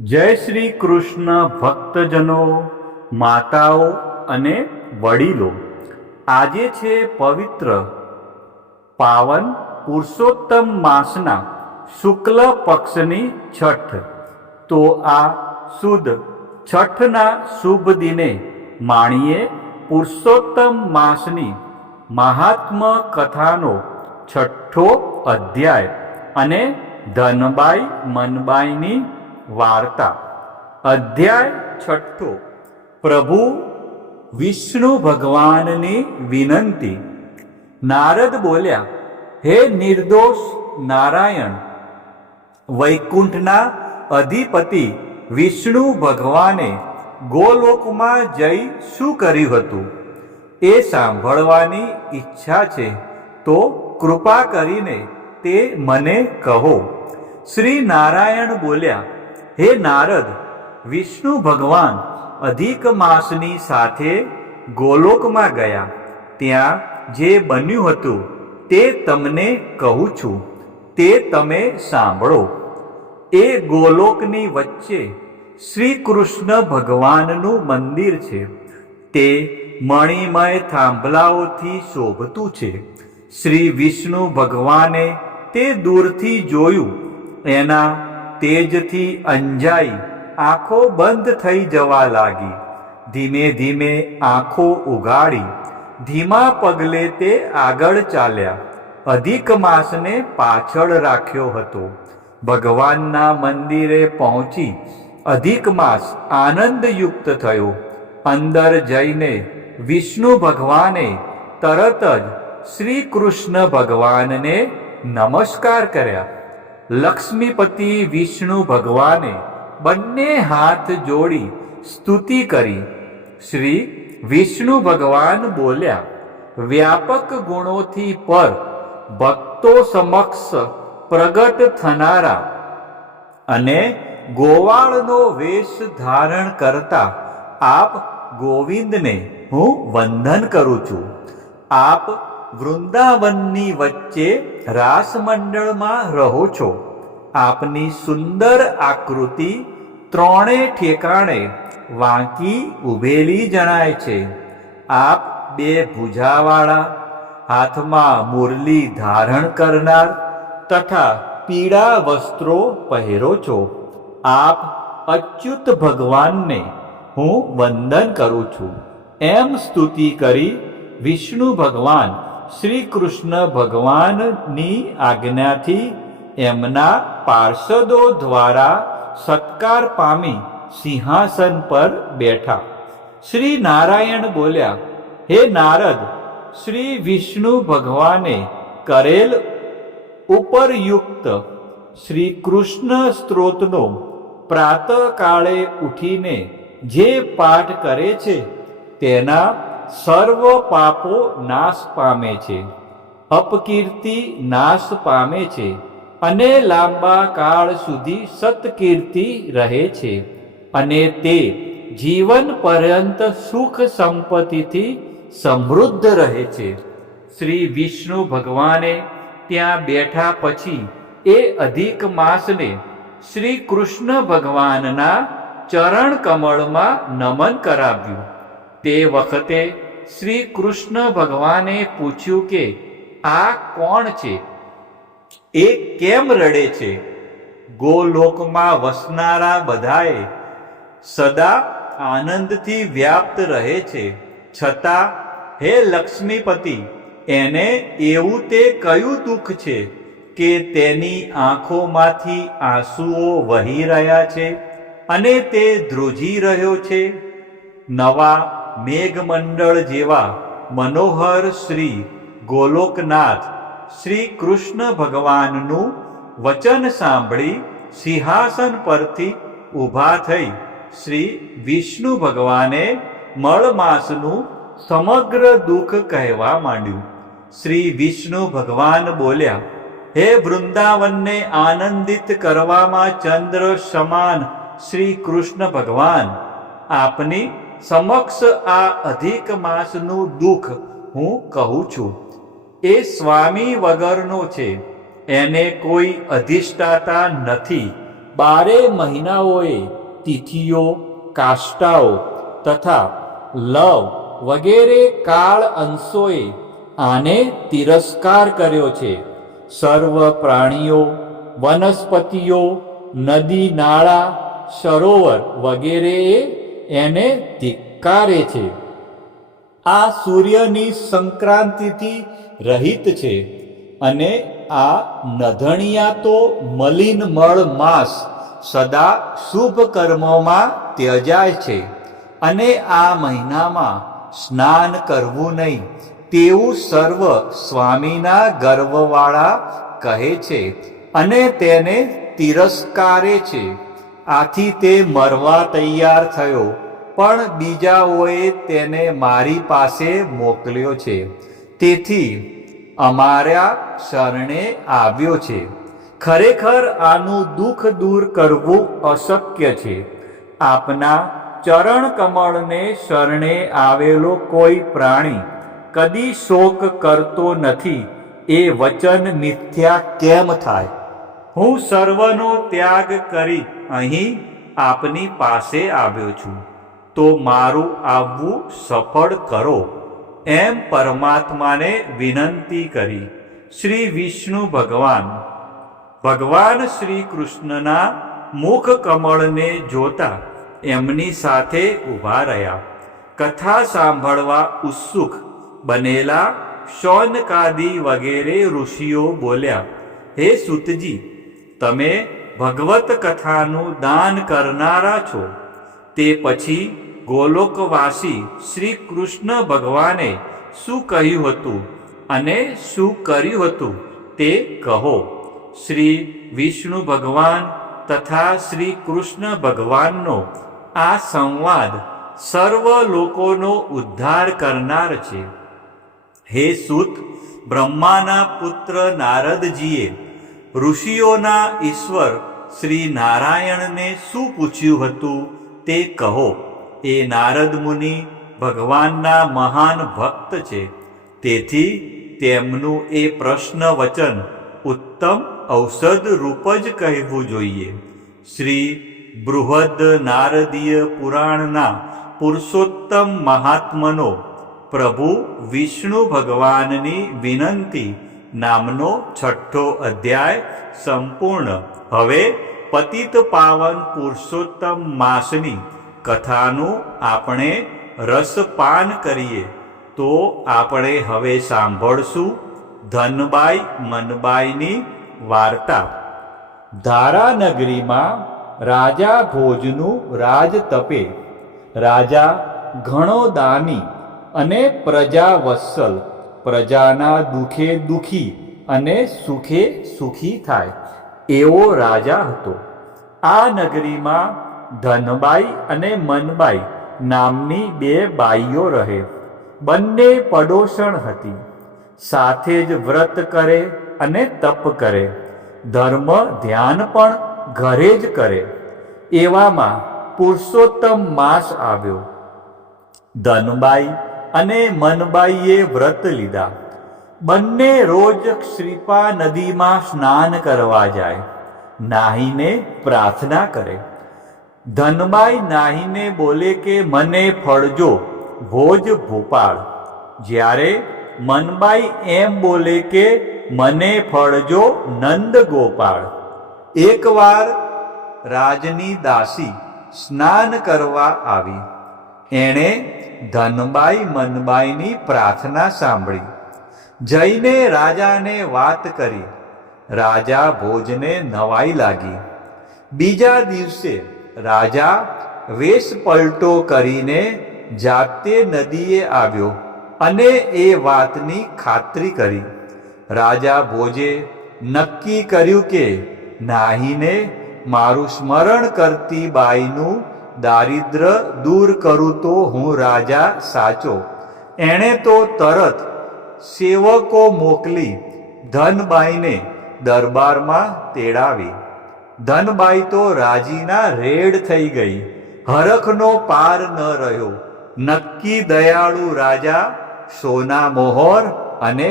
જય શ્રી કૃષ્ણ ભક્તજનો, માતાઓ અને વડીલો, આજે છે પવિત્ર પાવન પુરુષોત્તમ માસના શુક્લ પક્ષની છઠ। તો આ સુદ છઠના શુભ દિને માણીએ પુરુષોત્તમ માસની મહાત્મ્ય કથાનો છઠ્ઠો અધ્યાય અને ધનબાઈ મનબાઈની વાર્તા। અધ્યાય છઠ્ઠો। પ્રભુ વિષ્ણુ ભગવાનની વિનંતી। નારદ બોલ્યા, હે નિર્દોષ નારાયણ, વૈકુંઠના અધિપતિ વિષ્ણુ ભગવાને ગોલોકમાં જઈ શું કર્યું હતું એ સાંભળવાની ઈચ્છા છે, તો કૃપા કરીને તે મને કહો। શ્રી નારાયણ બોલ્યા, હે નારદ, વિષ્ણુ ભગવાન અધિક માસની સાથે ગોલોકમાં ગયા। ત્યાં જે બન્યું હતું તે તમને કહું છું, તે તમે સાંભળો। એ ગોલોકની વચ્ચે શ્રી કૃષ્ણ ભગવાનનું મંદિર છે। તે મણિમય થાંભલાઓથી શોભતું છે। શ્રી વિષ્ણુ ભગવાને તે દૂરથી જોયું, એના તેજથી અંજાઈ આંખો બંધ થઈ જવા લાગી। ધીમે ધીમે આંખો ઉઘાડી ધીમા પગલે તે આગળ ચાલ્યા। અધિક માસને પાછળ રાખ્યો હતો। ભગવાનના મંદિરે પહોંચી અધિક માસ આનંદયુક્ત થયો। અંદર જઈને વિષ્ણુ ભગવાને તરત જ શ્રી કૃષ્ણ ભગવાનને નમસ્કાર કર્યા। લક્ષ્મીપતિ વિષ્ણુ ભગવાને બંને હાથ જોડી સ્તુતિ કરી। શ્રી વિષ્ણુ ભગવાન બોલ્યા, વ્યાપક ગુણોથી પર ભક્તો સમક્ષ પ્રગટ થનારા અને ગોવાળનો વેશ ધારણ કરતા આપ ગોવિંદને હું વંદન કરું છું। આપ વૃંદાવનની વચ્ચે રાસમંડળમાં રહો છો। આપની સુંદર આકૃતિ ત્રણે ઠેકાણે વાંકી ઉભેલી જણાય છે। આપ બે ભુજાવાળા, હાથમાં મુરલી ધારણ કરનાર તથા પીળા વસ્ત્રો પહેરો છો। આપ અચ્યુત ભગવાનને હું વંદન કરું છું। એમ સ્તુતિ કરી વિષ્ણુ ભગવાન શ્રી કૃષ્ણ ભગવાનની આજ્ઞાથી એમના પાર્ષદો દ્વારા સત્કાર પામી સિંહાસન પર બેઠા। શ્રી નારાયણ બોલ્યા, હે નારદ, શ્રી વિષ્ણુ ભગવાને કરેલ ઉપરયુક્ત શ્રી કૃષ્ણ સ્ત્રોતનો પ્રાતઃકાળે ઉઠીને જે પાઠ કરે છે તેના સર્વ પાપો નાશ પામે છે, અપકીર્તિ નાશ પામે છે અને લાંબા કાળ સુધી સત્કીર્તિ રહે છે, અને તે જીવન પર્યંત સુખ સંપત્તિથી સમૃદ્ધ રહે છે। શ્રી વિષ્ણુ ભગવાને ત્યાં બેઠા પછી એ અધિક માસને શ્રી કૃષ્ણ ભગવાનના ચરણ કમળમાં નમન કરાવ્યું। તે વખતે શ્રી કૃષ્ણ ભગવાને પૂછ્યું કે આ કોણ છે? એ કેમ રડે છે? ગોલોકમાં વસનારા બધાએ સદા આનંદથી વ્યાપ્ત રહે છે, છતાં હે લક્ષ્મીપતિ, એને એવું તે કયું દુઃખ છે કે તેની આંખોમાંથી આંસુઓ વહી રહ્યા છે અને તે ધ્રુજી રહ્યો છે? નવા મેઘમંડળ જેવા મનોહર શ્રી ગોલોકનાથ શ્રી કૃષ્ણ ભગવાનનું વચન સાંભળી સિંહાસન પરથી ઊભા થઈ શ્રી વિષ્ણુ ભગવાને મળમાસનું સમગ્ર દુઃખ કહેવા માંડ્યું। શ્રી વિષ્ણુ ભગવાન બોલ્યા, હે વૃંદાવનને આનંદિત કરવામાં ચંદ્ર સમાન શ્રી કૃષ્ણ ભગવાન, આપની સમક્ષ આ અધિક માસનું દુઃખ હું કહું છું। એ સ્વામી વગરનો છે, એને કોઈ અધિષ્ઠાતા નથી, 12 મહિનાઓએ તિથિઓ, કાષ્ટાઓ તથા લવ વગેરે કાળ અંશોએ આને તિરસ્કાર કર્યો છે. સર્વ પ્રાણીઓ, વનસ્પતિઓ, નદી નાળા, સરોવર વગેરેએ એને ધિક્કારે છે. આ સૂર્યની સંક્રાંતિથી રહિત છે અને આ નધણિયા તો મલિન મળ માસ સદા શુભ કર્મોમાં ત્યજાય છે અને આ મહિનામાં સ્નાન કરવું નહીં તેવું સર્વ સ્વામીના ગર્વવાળા કહે છે અને તેને તિરસ્કારે છે. આથી તે મરવા તૈયાર થયો, પણ બીજાઓએ તેને મારી પાસે મોકલ્યો છે, તેથી અમારા શરણે આવ્યો છે. ખરેખર આનું દુઃખ દૂર કરવું અશક્ય છે. આપના ચરણ કમળને શરણે આવેલો કોઈ પ્રાણી કદી શોક કરતો નથી. એ વચન મિથ્યા કેમ થાય? હું સર્વનો ત્યાગ કરી અહીં આપની પાસે આવ્યો છું, તો મારું આવવું સફળ કરો, એમ પરમાત્માને વિનંતી કરી. શ્રી વિષ્ણુ ભગવાન શ્રી કૃષ્ણના મુખ કમળને જોતા એમની સાથે ઊભા રહ્યા. કથા સાંભળવા ઉત્સુક બનેલા શૌનકાદિ વગેરે ઋષિઓ બોલ્યા, હે સૂતજી, તમે ભગવત કથાનું દાન કરનારા છો. તે પછી ગોલોકવાસી શ્રી કૃષ્ણ ભગવાને શું કહ્યું હતું અને શું કર્યું હતું તે કહો. શ્રી વિષ્ણુ ભગવાન તથા શ્રી કૃષ્ણ ભગવાનનો આ સંવાદ સર્વ લોકોનો ઉદ્ધાર કરનાર છે. હે સૂત, બ્રહ્માના પુત્ર નારદજીએ ઋષિઓના ઈશ્વર શ્રી નારાયણને શું પૂછ્યું હતું તે કહો. એ નારદ મુનિ ભગવાનના મહાન ભક્ત છે, તેથી તેમનું એ પ્રશ્ન વચન ઉત્તમ ઔષધ રૂપ જ કહેવું જોઈએ. શ્રી બૃહદ નારદીય પુરાણના પુરુષોત્તમ મહાત્મનો પ્રભુ વિષ્ણુ ભગવાનની વિનંતી નામનો 6થો અધ્યાય સંપૂર્ણ. હવે પતિત પાવન પુરુષોત્તમ માસની કથાનું આપણે રસપાન કરીએ. તો આપણે હવે સાંભળશું ધનબાઈ મનબાઈની વાર્તા. ધારાનગરીમાં રાજા ભોજનું રાજ તપે. રાજા ઘણો દાની અને પ્રજા વત્સલ, પ્રજાના દુઃખે દુઃખી અને સુખે સુખી થાય એવો રાજા હતો. આ નગરીમાં ધનબાઈ અને મનબાઈ નામની 2 બાઈઓ રહે. બંને પડોશણ હતી. સાથે જ વ્રત કરે અને તપ કરે. ધર્મ ધ્યાન પણ ઘરે જ કરે. એવામાં પુરુષોત્તમ માસ આવ્યો. ધનબાઈ અને મનબાઈએ વ્રત લીધા. બંને રોજ શ્રીપા નદીમાં સ્નાન કરવા જાય. નાહીને પ્રાર્થના કરે. ધનબાઈ નાહીને બોલે કે મને ફળજો ભોજ ભોપાળ. જ્યારે મનબાઈ એમ બોલે કે મને ફળજો નંદ ગોપાળ. એકવાર રાજની દાસી સ્નાન કરવા આવી. એણે ધનબાઈ મનબાઈની પ્રાર્થના સાંભળી. જઈને રાજાને વાત કરી. રાજા ભોજને નવાઈ લાગી. બીજા દિવસે રાજા વેશ પલટો કરીને જાતે નદીએ આવ્યો અને એ વાતની ખાતરી કરી. રાજા ભોજે નક્કી કર્યું કે નાહીને મારું સ્મરણ કરતી બાઈનું દારિદ્ર દૂર કરું તો હું રાજા સાચો. એણે તો તરત સેવકો મોકલી ધનબાઈને દરબારમાં તેડાવી. ધનબાઈ તો રાજીના રેડ થઈ ગઈ. હરખનો પાર ન રહ્યો. નક્કી દયાળુ રાજા સોના મોહર અને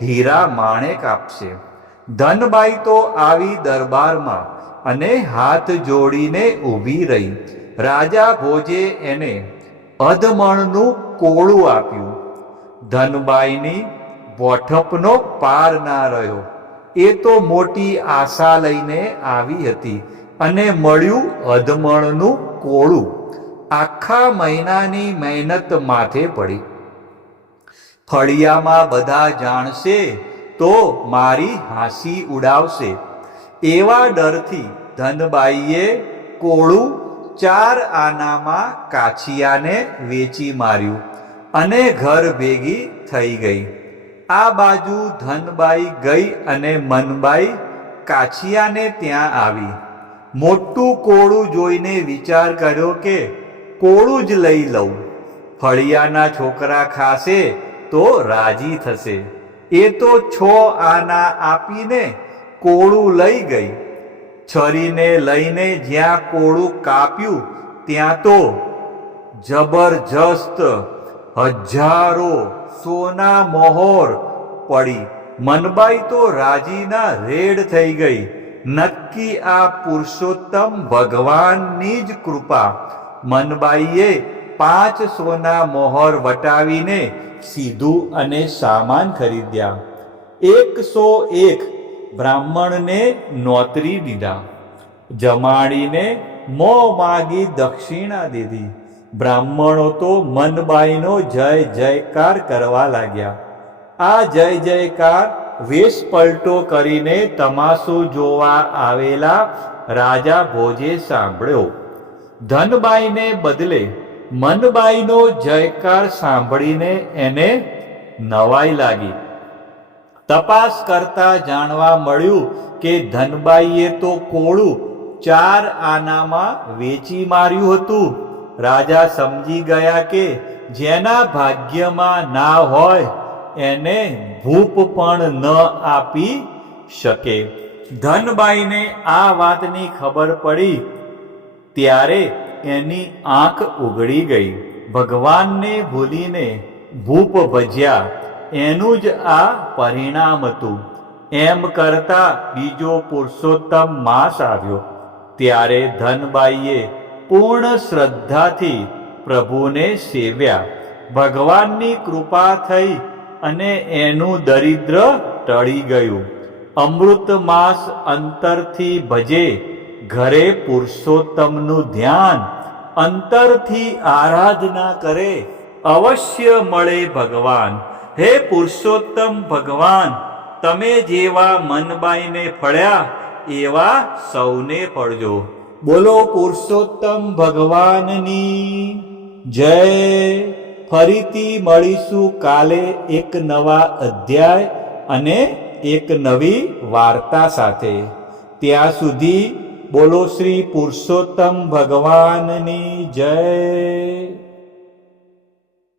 હીરા માણેક આપશે. ધનબાઈ તો આવી દરબારમાં અને હાથ જોડીને ઊભી રહી. રાજા ભોજે એને અધમણનું કોળું આપ્યું. ધનબાઈની બોઠપનો પાર ના રહ્યો. એ તો મોટી આશા લઈને આવી હતી અને મળ્યું અધમણનું કોળું. આખા મહિનાની મહેનત માથે પડી. ફળિયામાં બધા જાણશે તો મારી હાંસી ઉડાવશે એવા ડરથી ધનબાઈએ કોળું 4 આનામાં કાછિયાને વેચી માર્યું અને ઘર ભેગી થઈ ગઈ. આ બાજુ ધનબાઈ ગઈ અને મનબાઈ કાછિયાને ત્યાં આવી. મોટું કોળું જોઈને વિચાર કર્યો કે કોળું જ લઈ લઉં. ફળિયાના છોકરા ખાશે તો રાજી થશે. એ તો 6 આના આપીને કોળું લઈ ગઈ. છરીને લઈને જ્યાં કોળું કાપ્યું ત્યાં તો જબરજસ્ત હજારો સોના મોહર પડી. મનબાઈ તો રાજીના રેડ થઈ ગઈ. નક્કી આ પુરુષોત્તમ ભગવાનની જ કૃપા. મનબાઈએ 5 સોના મોહર વટાવીને સીધું અને સામાન ખરીદ્યા. 101 બ્રાહ્મણને નોતરી દીધા. જમાડીને મોં માગી દક્ષિણા દીધી. બ્રાહ્મણો તો મનબાઈનો જય જયકાર કરવા લાગ્યા. આ જય જયકાર વેશ પલટો કરીને તમાશો જોવા આવેલા રાજા ભોજે સાંભળ્યો. ધનબાઈને બદલે મનબાઈનો જયકાર સાંભળીને એને નવાઈ લાગી. તપાસ કરતા જાણવા મળ્યું કે ધનબાઈએ તો કોળું 4 આનામાં વેચી માર્યું હતું. રાજા સમજી ગયા કે જેના ભાગ્યમાં ના હોય એને ભૂપ પણ ન આપી શકે. ધનબાઈને આ વાતની ખબર પડી ત્યારે એની આંખ ઉઘડી ગઈ. ભગવાનને ભૂલીને ભૂપ ભજ્યા એનું જ આ પરિણામ હતું. એમ કરતા બીજો પુરુષોત્તમ માસ આવ્યો. ત્યારે ધનબાઈએ પૂર્ણ શ્રદ્ધાથી પ્રભુને સેવ્યા. ભગવાનની કૃપા થઈ અને એનું દરિદ્ર ટળી ગયું. અમૃત માસ અંતરથી ભજે, ઘરે પુરુષોત્તમનું ધ્યાન, અંતરથી આરાધના કરે, અવશ્ય મળે ભગવાન. હે પુરુષોત્તમ ભગવાન, તમે જેવા મનબાઈને ફળ્યા એવા સૌને ફળજો. બોલો પુરુષોત્તમ ભગવાનની જય. ફરીથી મળીશું કાલે એક નવા અધ્યાય અને એક નવી વાર્તા સાથે. ત્યાં સુધી બોલો શ્રી પુરુષોત્તમ ભગવાનની જય.